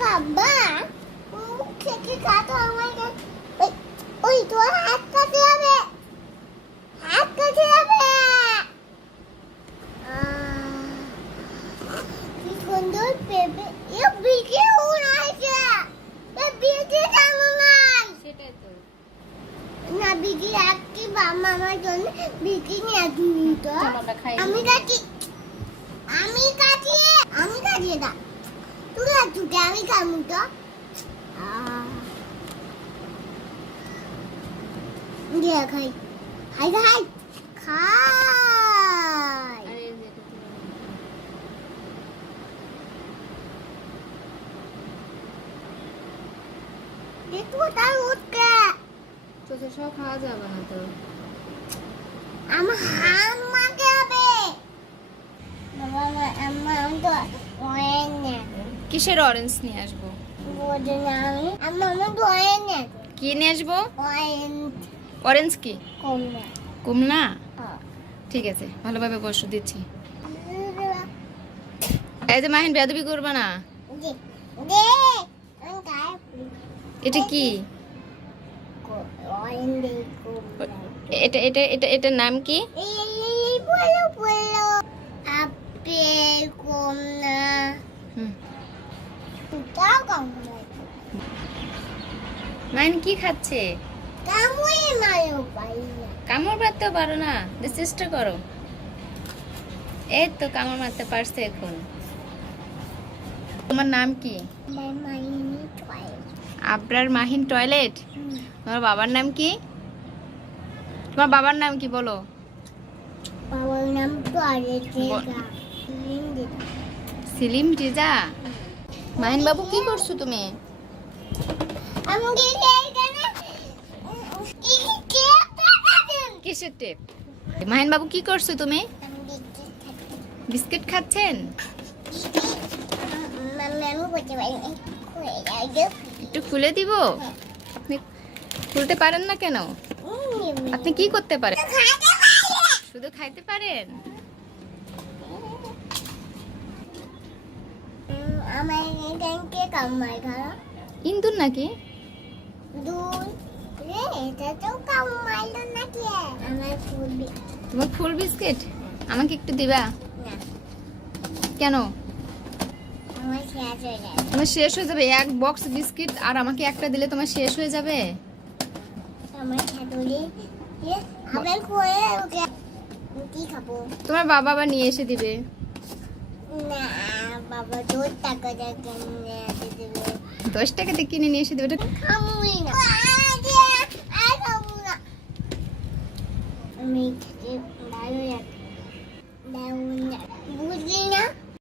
বাবা খেতে খাতো আমাকে ওই তোর হাত কাটে যাবে হাত কাটে যাবে কি সুন্দর পেঁপে এ বিকে উড়াইছে এ বিকে জানো না সেটাই তো। না বিকি একটি বাবা আমার জন্য বিকি নিয়ে আসুন তো চলো আমরা খাই। আমি কাটি না তুই তুই আমি খামু তো দিয়ে খাই খাই খাই খাই আরে এই যে এটা তুলে নাও। দেখো তার উঠকে তো সব খাওয়া যাবে না তো। আমার হাত মাকে হবে বাবা আমার তো ওয়েন নেই কিসের অরেঞ্জ নিয়ে আসবো? বলে না আমি আমার তো ওয়েন নেই কি নিয়ে আসবো? ওয়েন অরেঞ্জ কি? কম না কুমলা? ঠিক আছে, ভালোভাবে বসো, দিচ্ছি। এই যে মাহিন, বেয়াদবি করবা না। দে দে আমি গায়ে এটা কি? ওয়েন দে কম এটার নাম কি? এই বলো আপেল কম না হুম। তাও কম না মাহিন কি খাচ্ছে? কামড়ে মারো পাই না কামড় মারতেও পারো না? চেষ্টা করো। এই তো কামড় মারতে পারছে এখন। তোমার নাম কি? আমার মাইনি টয় আবরার মাহিন টয়লেট। তোমার বাবার নাম কি? তোমার বাবার নাম কি বলো? বাবার নাম টয়লেট সেলিম রেজা। মাহিন বাবু, কি করছো তুমি? আমি এখানে কি কিসের টেপ? মাহিন বাবু, কি করছো তুমি? বিস্কিট খাচ্ছেন? আমি বলতে পারি একটু খুলে দিব? আপনি খুলতে পারেন না কেন? আপনি কি করতে পারেন? শুধু খাইতে পারেন? আমার এখানকে কামাই খাওয়া ইন্দুর নাকি? দুই রে এটা তো কামাইলো নাকি আমার ফুলবি তোমার ফুল বিস্কিট আমাকে একটু দিবা? না কেন? আমার শেষ হয়ে যায় তোমার শেষ হয়ে যাবে? এক বক্স বিস্কিট আর আমাকে একটা দিলে তোমার শেষ হয়ে যাবে? আমার খেতুলি আমি খুঁয়ে ওকে রুটি খাবো তোমার বাবা আবার নিয়ে এসে দিবে। না বাবা 2 টাকা দিয়ে কিনে এনে দেবে 10 টাকাতে কিনে নিয়ে এসে দেবে? এটা খামুই না আর খাবো না আমি খেতে ভালো লাগে বুঝলি না